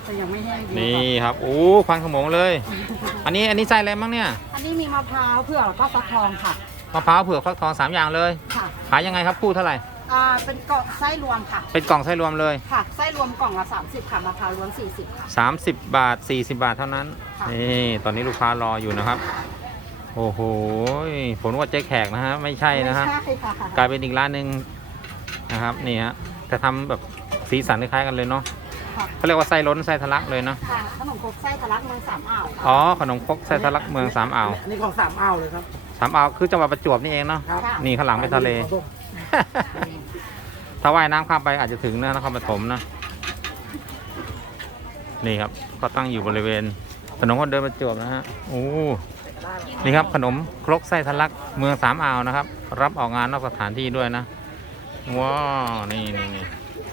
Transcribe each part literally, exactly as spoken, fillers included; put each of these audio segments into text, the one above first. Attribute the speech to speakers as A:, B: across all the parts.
A: แต่ยังไม่แห้งดี
B: นี่ครับโอ้ควันขโมงเลย อันนี้อันนี้ไส้อะไรบ้างเนี่ย
A: อันนี้มีมะพร้าวเผือกแล้วก็ฟักทองค่ะ
B: มะพร้าวเผือกฟักทองสามอย่างเลย
A: ค่ะ
B: ขายยังไงครับคู่เท่าไหร่
A: อ่าเป็นกล่องไส้รวมค่ะ
B: เป็นกล่องไส้รวมเลย
A: ค่ะไส้รวมกล่องละสามสิบค่ะมะพร้าวล้วนสี่สิบค่ะ
B: สามสิบบาทสี่สิบบาทเท่านั้น
A: ค่ะ
B: นี่ตอนนี้ลูกค้ารออยู่นะครับโอ้โหผมนึกว่าเจ๊แขกนะฮะไม่ใช่นะฮะ
A: ไม่ใช่ค่ะ
B: กลายเป็นอีกร้านหนึ่งนะครับนี่ฮะแต่ทำแบบสีสันคล้ายๆกันเลยเนาะ
A: ค่ะ
B: เขาเรียกว่าไส้ล้นไส้ทะลักเลยเนาะ
A: ค่ะขนมครกไส้ทะลักเมืองสามอ่าวค่ะ
B: อ๋อขนมครกไส้ทะลักเมืองสามอ่าว
C: อันนี้ของสามอ่าวเลยครับ
B: สามอ่าวคือจังหวัดประจวบนี่เองเนาะ
C: ครับ
A: ค่ะ
B: นี่ข้างหลังเป็นทะเล ถ้าว่ายน้ำข้ามไปอาจจะถึงนะนครปฐมนะนี่ครับก็ตั้งอยู่บริเวณถนนคนเดินประจวบนะฮะโอ้นี่ครับขนมครกไส้ทะลักเมืองสามอ่าวนะครับ รับออกงานนอกสถานที่ด้วยนะว้าวนี่นี่นี่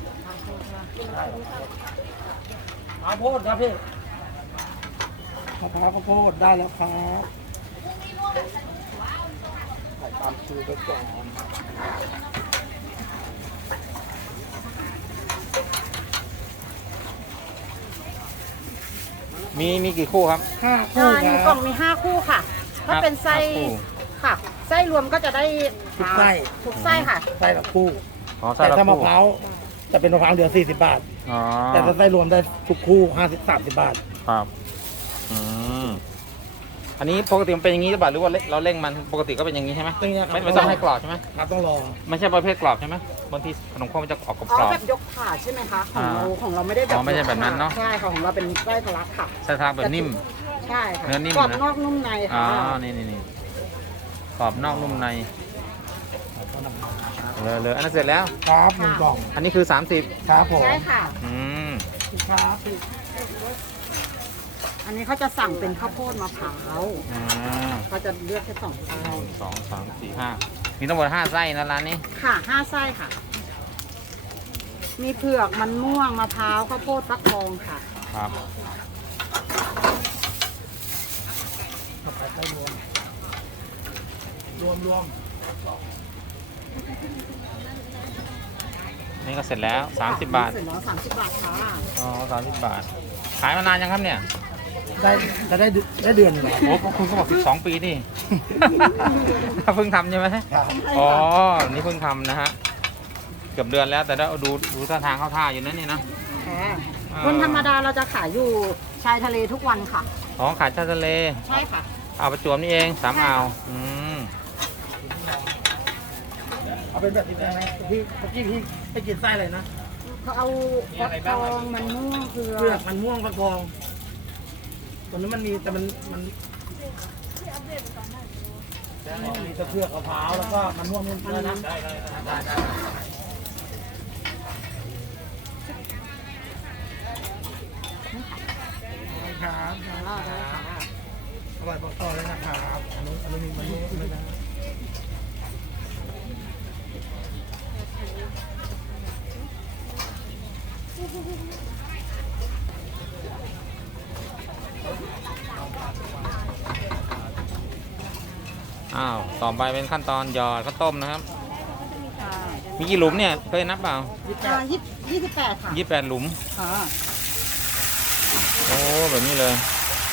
C: มะพร้าวโพดครับพี่มะพร้าวข้าวโพดได้แล้วครับใส่ตามคิวไปก่อน
B: มีมีกี่คู่ครับ
C: ห้าคู่
A: อ่าห
C: ค
A: นึ่ง
C: รับ
A: กล่องมีห้าคู่ค่ะ ถ้าเป็นไส้
B: ห้าคู่
A: ค่ะ ไส้รวมก็จะได้
C: ทุกไส้
A: ทุกไส้ค่ะ
C: ไส้ละคู่
B: อ๋อไส้
C: แต่
B: ละ
C: ถ้ามะ
B: คู่
C: พร้าวจะเป็นมะพร้าวเดือสี่สิบบาท
B: อ๋อ
C: แต่ถ้าไส้รวมได้ทุกคู่ห้าสิบสามสิบบาท
B: ครับอืมอันนี้ปกติมันเป็นอย่างนี้หรือเปล่าหรือว่าเราเร่งมันปกติก็เป็นอย่างนี้ใช่ไหม
C: เป็นไงครับ
B: ไม่ไม่ต้องให้กรอบใช่ไหม
C: ครับต้องรอ
B: ไม่ใช่ประเภทกรอบใช่ไหมบางทีขนมข้าวมันจะออกกร
A: อ๋อ
B: อบ
A: แบบยกถาดใช่ไหมคะ ของเรา
B: อ่า
A: ของเราไม่ได้แบบ
B: อ๋อไม่ใช่แบบนั้นเนอะ
A: ใช่ค่ะของเราเป็นไส้ทะลักค่ะ
B: ๆไส้ทางแบบนิ่ม
A: ใช่ค่ะ
B: เนื้อนิ่ม
A: กรอบ
B: นะ
A: นอกนุ่มใน
B: อ๋อ
A: ค่ะ
B: นี่นี่นี่กรอบนอกนุ่มในเลยเลยอันนั้นเสร็จแล้ว
C: ครับหนึ่งกล่อง
B: อันนี้คือ สามสิบ
C: ครับผม
A: ใช่ค่ะ
B: อืม
C: ครับ
A: อันนี้เขาจะสั่งเป็นข้าวโพดมะพร้าว
B: อ่า
A: เขาจะเลือกแค่สองไส้
B: หนึ่งสองสามสี่ห้ามีทั้งหมดห้าไส้นะร้านนี้
A: ค่ะห้าไส้ค่ะ มีเผือกมันม่วงมะพร้าวข้าวโพดฟักทองค่ะ
B: ครับ
C: ต่อไปไส้รวม รวมรวม
B: นี่ก็เสร็จแล้ว สามสิบบาท
A: เสร็จแล้วสามสิบบาทค่ะ
B: อ๋อสามสิบบาท ขายมานานยังครับเนี่ย
C: ได้จะได้ได้เดือนหนึ่งเหรอ
B: โอ้พวกคุณก็บอกสิบสองปีนี่ เพิ่งทำใช่ไหม
C: ครับ
B: อ๋อ นี่เพิ่งทำนะฮะ เกือบเดือนแล้วแต่ได้ดูดูท่าทางเข้าท่าอยู่นั่นนี่นะ
A: ค่ะ
B: อ่า
A: วันธรรมดาเราจะขายอยู่ชายทะเลทุกวันค่ะ
B: อ๋อขายชาทะเล
A: ใช่ค่ะ
B: อ่าวประจวบนี่เองสามอ่าวอืม
C: เอาเป็นแบบนี้ได้ไหมพี่เมื่อกี้พี่ไปกินไส้อะไรนะ
A: เขาเอาฟักทองมันม่วงเผือ
C: เปลือก
A: ก
C: มันม่วงฟักทองตัวนี้มันมีแต่มันมันมีแต่เปลือกมะพร้าวแล้วก็มันม่วงมันอะไรนะได้ได้ได้ได้ครับ
A: อ่าได้ค่ะ
C: อร่อยบอกต่อเลยนะครับอันนี้อันนี้มีมันม่วงเลยนะ
B: อ้าวต่อไปเป็นขั้นตอนหยอดข้าวต้มนะครับ มีกี่หลุมเนี่ยเคยนับเปล่า
A: อ่ายี่ยี่สิบแปดค่ะ
B: ยี่สิบแปดหลุม
A: ค่ะ
B: โอ้แบบนี้เลย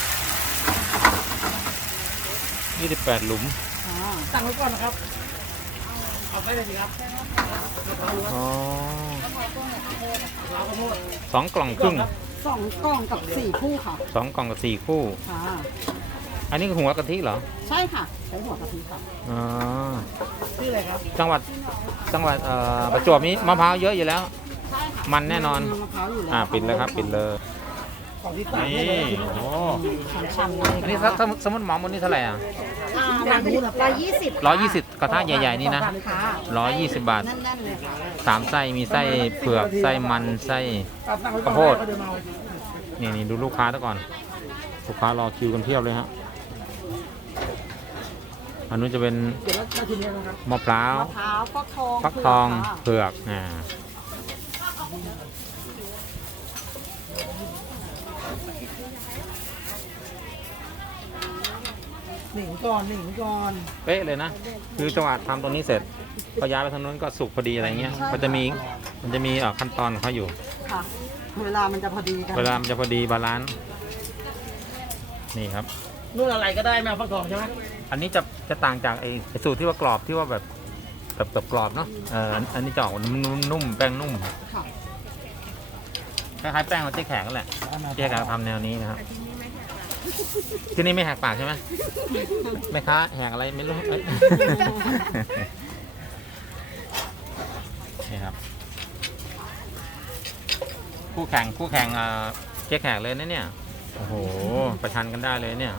B: ยี่สิบแปดหลุม
A: อ่า
C: สั่งไว้ก่อนนะครับ เอาไปเลยสิครับมะพร้าวล้วน
B: อ๋อ
C: มะพร้าวข้าวโพด
B: สองกล่องครึ่ง
A: สองกล่องกับสี่คู่ค่ะ
B: สองกล่องกับสี่คู่
A: ค่ะ
B: อันนี้คือหัวกะทิเหรอ
A: ใช่ค่ะ ใช้หัวกะทิค่ะ
B: อ๋อ
C: ชื่ออะไรครับ
B: จังหวัดจังหวัดเอ่อประจวบนี้มะพร้าวเยอะอยู่แล้ว
A: ใช่ค่ะ
B: มันแน่นอน
A: มะพร้าวอยู่แล้ว
B: อ่าปิดเลยครับปิดเลย
C: ของที่สั่ง
B: นี่
C: ได้เลย
B: โอ้
A: ฉ่ำๆเลย
B: อันนี้ถ้าถ้าสมมติเหมาหมดนี่เท่าไหร่อ่ะ
A: อ่าร้อยยี่สิบ
B: ร้อยยี่สิบกระทะใหญ่ๆนี่นะ
A: ค่ะ
B: ร้อยยี่สิบบาท
A: แน่นๆเลยค่ะ
B: สามไส้มีไส้เผือกไส้มันไส้
C: สั่งไว้ก่อน
B: ข้าวโพด
C: ก็เดินมา
B: นี่นี่ดูลูกค้าซะก่อน ลูกค้ารอคิวกันเพียบเลยฮะอันนู้นจะเป็น
C: เดี๋ยวเรามาชิมกันนะครับ
B: มะพร้าว
A: มะพร้าวฟักทอง
B: ฟักทอง
A: เผือกค่ะ
B: เผือกอ่า
C: หนิงก่อนหนิงก่อน
B: เป๊ะเลยนะ คือจังหวะทำตรงนี้เสร็จก็ย้ายไปทางนู้นก็สุกพอดีอะไรเงี้ยก็จะมีมันจะมีเอ่อขั้นตอนของเขาอยู่
A: ค่ะเวลามันจะพอดีกัน
B: เวลามันจะพอดีบาลานซ์นี่ครับ
C: นู่นอะไรก็ได้แมวฟักทองใช่ไหม
B: อันนี้จะจะต่างจากไอ้ไอ้สูตรที่ว่ากรอบที่ว่าแบบแบบแบบกรอบเนาะเอออันอันนี้จะออกนุ่มๆแป้งนุ่ม
A: ค่ะ
B: คล้ายๆแป้งของเจ๊แขกนั่นแหละเจ๊แขกทำแนวนี้นะครับที่นี่ไม่แหกปากใช่ไหมแม่ค้าแหกอะไรไม่รู้เอ้ยนี่ครับคู่แข่งคู่แข่งเอ่อเจ๊แขกเลยนะเนี่ยโอ้โหประชันกันได้เลยเนี่ย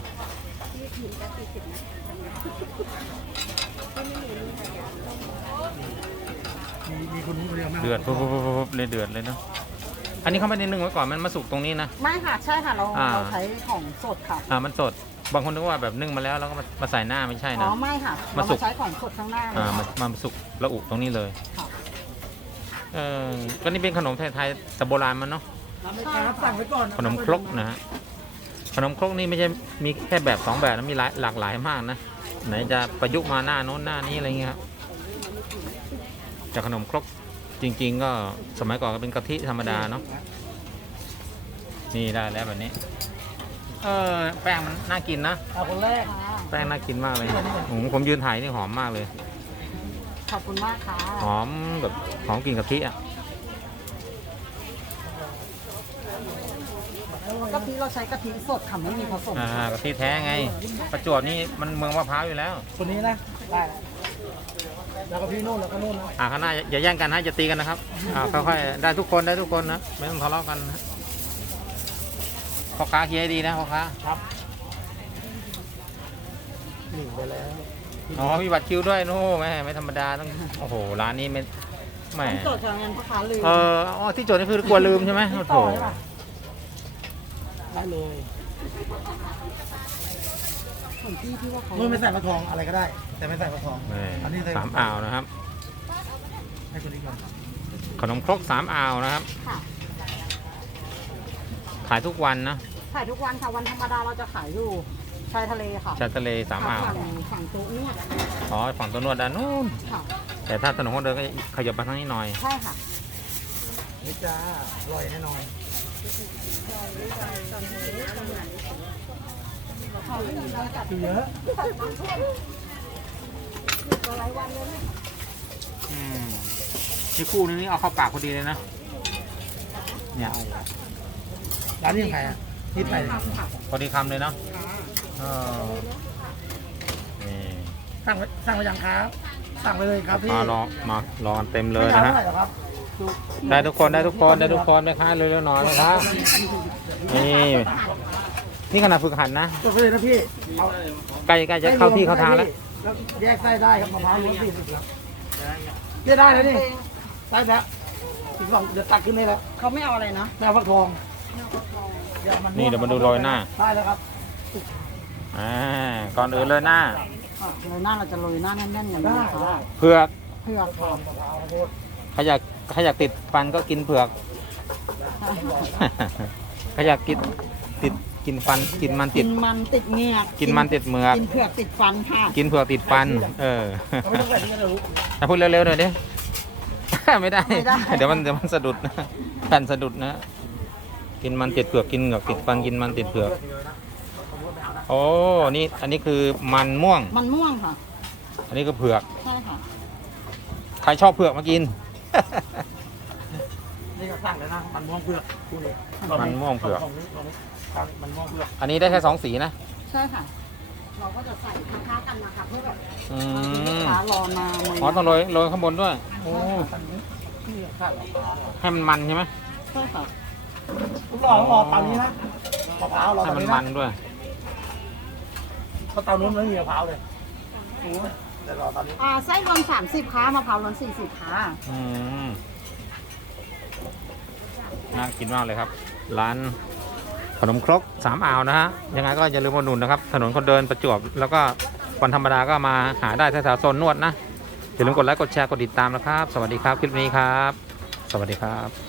C: มีมีคนนี้คนเดียวไหม
B: เดือดปุ๊บปุ๊บปุ๊บปุ๊บเลยเดือดเลยเนาะอันนี้เขาไม่ได้นึ่งไว้ก่อนมันมาสุกตรงนี้นะ
A: ไม่ค่ะใช่ค่ะเรา
B: อ่า
A: เราใช้ของสดค่ะ
B: อ่ามันสดบางคนนึกว่าแบบนึ่งมาแล้วแล้วก็มามาใส่หน้าไม่ใช่
A: อ๋
B: นะ
A: อไม่ค่ะ
B: มา
A: เรา
B: สุก
A: มาใช้ของสดข้างหน้าเลย
B: อ่า
A: ค่ะ
B: มามาสุกระอุตรงนี้เลย
A: ค่ะ
B: เออก็นี่เป็นขนมไทยๆแต่โบราณมันเนาะ
C: รับไหมครับสั่งไว้ก่อน
B: ขนมครกนะฮะขนมครกนี่ไม่ใช่มีแค่แบบสองแบบนะมีหลายหลากหลายมากนะไหนจะประยุกต์มาหน้าโน้นหน้านี้อะไรเงี้ยครับจากขนมครกจริง ๆ ก็สมัยก่อนก็เป็นกะทิธรรมดาเนาะนี่ได้แล้วแบบนี้เออแป้งมันน่ากินนะ
C: เอาคนแรก
A: ค่ะ
B: แป้งน่ากินมากเลยโอ้โหผมยืนถ่ายนี่หอมมากเลย
A: ขอบคุณมากค่ะ
B: หอมแบบหอมกลิ่นกะทิอ่ะ
A: กะทิเราใช้กะทิสดค่ะไม่มีผสม
B: อ่ากะทิแท้ไง ประจวบนี่มันเมืองมะพร้าวอยู่แล้ว
C: คนนี้นะได้แล้วก็พี่นู่นแล้วก็นู่นนะ
B: อ่าข้างหน้าอย่าอย่าแย่งกันนะอย่าตีกันนะครับอ่าค่อยๆได้ทุกคนได้ทุกคนนะไม่ต้องทะเลาะกันนะพ่อค้าเคลียร์ให้ดีนะพ่อค้า
C: ครับหนึ่งไปแล้ว
B: อ๋อมีบัตรคิวด้วยโน้แม่ไม่ธรรมดาต้องโอ้โหร้านนี้ไม่แหม่
A: ต้องจดจากเงินพ่อค้าลืม
B: เอออ๋อที่โจทย์นี่คือกลัวลืมใช่ไหมโอ้โห
C: ได้เลย
A: ส่วนที่ที่ว่าเขา
C: นู่นไม่ใส่ฟักทองอะไรก็ได้ แต่ไม่ใส่ฟักทอง
B: นี่
C: อันนี้ใส่
B: สามอ่าวนะครับ
C: ให้คนนี้ก่อน
B: ขนมครกสามอ่าวนะครับ
A: ค่ะ
B: ขายทุกวันนะ
A: ขายทุกวันค่ะวันธรรมดาเราจะขายอยู่ชายทะเลค่ะ
B: ชายทะเลสามอ่าว
A: ฝั่งฝั่งโต๊ะนวด
B: อ๋อฝั่งตัวนวดด้านนู้น
A: ค่ะ
B: แต่ถ้าถนนคนเดินก็ขยับมาทางนี้หน่อย
A: ใช่ค่ะ
C: นี่จ้าอร่อยแน่นอน
A: เขาไม่มีบริษัท
C: เยอะ
A: หลายวันเลยนะ
B: อืมนี่คู่นึงนี่เอาเข้าปากพอดีเลยนะ เนี่ย
C: ร้านนี้ของใครอ่ะที่ไหน
B: พอดีคำเลยเนาะเออนี่
C: สั่งไว้สั่งไว้ยังครับสั่งไปเลยครับพี่
B: มารอมารอกันเต็มเลย
C: ไม่
B: นะ
C: ยาว
B: ฮะ
C: เท่าไหร่หรอครับ
B: ได้ทุกคนได้ทุกคนได้ทุกคนไหมคะเร็วๆหน่อยนะครับนี่นี่ขนาดฝึกหัดนะ
C: จดไปเลยนะพี่เอา
B: ใกล้ใกล้จะเข้าที่เข้าทางแล้ว
C: แล้วแยกไส้ได้ครับมะพร้าวล้วนสี่สิบครับแยกได้แล้วนี่ไส้แล้วอีกสองเดี๋ยวตักขึ้นได้แล้ว
A: เขาไม่เอาอะไรนะ
C: แมวฟักทองอามั
B: นี่เดี๋ยวมาดูโรยหน้า
C: ได้แล้วครับ
B: อ่าก่อนอื่นเลยหน้า
A: ค่ะโรยหน้าเราจะโรยหน้าแน่นๆอย่าง
C: ได้
A: นี้ค่ะ
C: ได้
B: เผือก
A: เพื่อค่ะ
C: มะพร้าวข้าวโพด
B: ใครอยากใครอยากติดฟันก็กินเผือก ใครอยากกินติดกินฟันกินมัน
A: กิ
B: ติด
A: นมันติดเหงือก
B: กินมันติดเหมือก
A: กินเผือกติดฟันค่ะ
B: กินเผือกติดฟัน เออ
C: เอาไม่ต้องใส่ที่กระดูก
B: ถ้าพูดเร็วๆหน่อยดิ ไม่ได้ เดี๋ยวมันเดี๋ยวมันสะดุดนะแผ่นสะดุดนะ กินมันติดเผือกกินเหงือกติดฟันกินมันติดเผือก โอ้นี่อันนี้คือมันม่วง
A: มันม่วงค่ะ
B: อันนี้ก็เผือก
A: ใช่ค่ะ
B: ใครชอบเผือกมากิน
C: นี่ก็สั่งเลยนะมันม่วงเผือกคู่นี้
B: มันม่วงเผือก
C: ของนี้ของนี้ครับมันม่วงเผือก
B: อันนี้ได้แค่สองสีนะ
A: ใช่ค่ะ เราก็จะใส่ค้าๆกันนะคะเพื่อแบบ
B: อื
A: ลูก
B: ม
A: ค้ารอมาเลย
B: อ๋อต้องโรยโรยข้างบนด้วย โอ้
C: นี่ขาดมะพร้าว
B: ให้มันมันใช่ไหม
A: ใช่ค่ะ
C: ทุกหล่อต้องรอเตานี้นะมะพร้าวรอ
B: ให้
C: เตา
B: มัน
C: นี้
B: มั
C: นะ
B: นด้วย
C: เพราะเตานู้นไม่มีมะพร้าวเลยโอ้ยแต่รอเตานี้
A: อ่าไส้รวมสามสิบค่ะมะพร้าวรวมสี่สิบค่ะ
B: อืมน่ากินมากเลยครับ ร้านขนมครกสามอ่าวนะฮะ ยังไงก็อย่าลืมมาหนุนนะครับ ถนนคนเดินประจวบ แล้วก็วันธรรมดาก็มาหาได้แถวๆโซนนวดนะ อย่าลืมกดไลค์ กดแชร์ กดติดตามนะครับ สวัสดีครับ คลิปนี้ครับ สวัสดีครับ